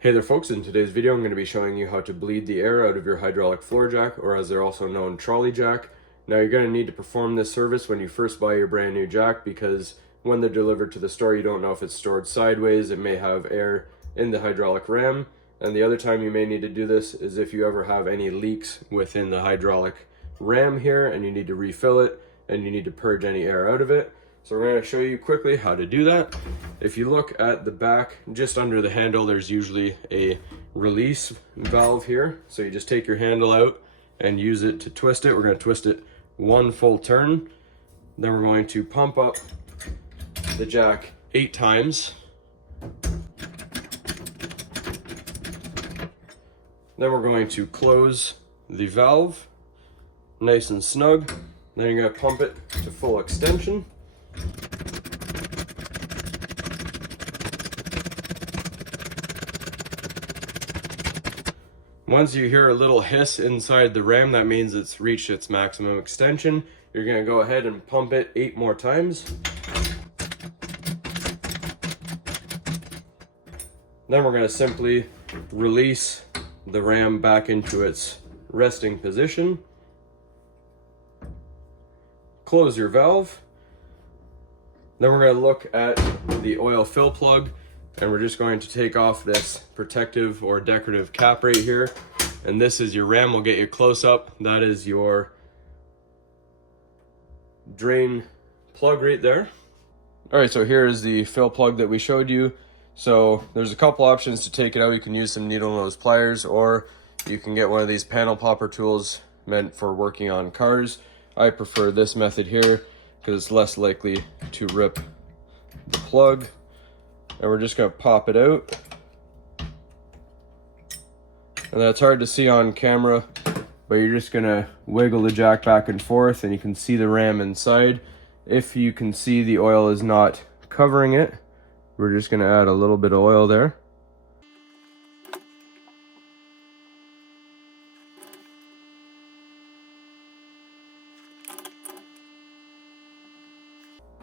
Hey there folks, in today's video I'm going to be showing you how to bleed the air out of your hydraulic floor jack, or as they're also known, trolley jack. Now you're going to need to perform this service when you first buy your brand new jack, because when they're delivered to the store you don't know if it's stored sideways. It may have air in the hydraulic ram, and the other time you may need to do this is if you ever have any leaks within the hydraulic ram here and you need to refill it and you need to purge any air out of it. So we're going to show you quickly how to do that. If you look at the back, just under the handle, there's usually a release valve here. So you just take your handle out and use it to twist it. We're going to twist it one full turn. Then we're going to pump up the jack 8 times. Then we're going to close the valve nice and snug. Then you're going to pump it to full extension. Once you hear a little hiss inside the ram, that means it's reached its maximum extension. You're going to go ahead and pump it 8 more times. Then we're going to simply release the ram back into its resting position. Close your valve. Then we're going to look at the oil fill plug, and we're just going to take off this protective or decorative cap right here. And this is your ram. We'll get you close up. That is your drain plug right there. All right, so here is the fill plug that we showed you. So there's a couple options to take it out. You can use some needle nose pliers, or you can get one of these panel popper tools meant for working on cars. I prefer this method here because it's less likely to rip the plug. And we're just going to pop it out. And that's hard to see on camera, but you're just going to wiggle the jack back and forth and you can see the ram inside. If you can see the oil is not covering it, we're just going to add a little bit of oil there.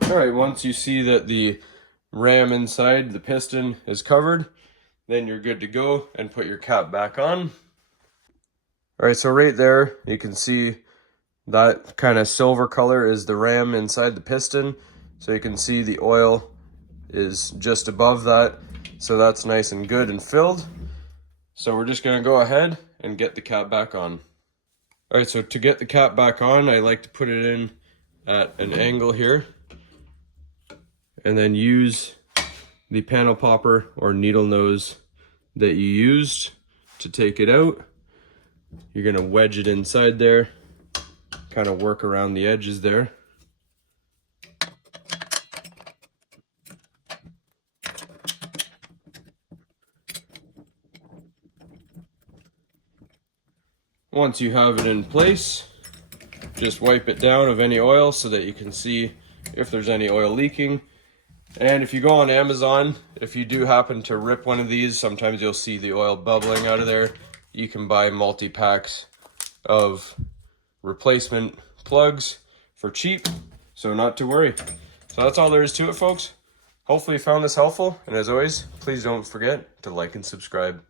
Alright, once you see that the ram inside, the piston, is covered, then you're good to go and put your cap back on. Alright, so right there you can see that kind of silver color is the ram inside the piston. So you can see the oil is just above that. So that's nice and good and filled. So we're just going to go ahead and get the cap back on. Alright, so to get the cap back on, I like to put it in at an angle here, and then use the panel popper or needle nose that you used to take it out. You're going to wedge it inside there, kind of work around the edges there. Once you have it in place, just wipe it down of any oil so that you can see if there's any oil leaking. And if you go on Amazon, if you do happen to rip one of these, sometimes you'll see the oil bubbling out of there. You can buy multi-packs of replacement plugs for cheap, so not to worry. So that's all there is to it, folks. Hopefully you found this helpful, and as always, please don't forget to like and subscribe.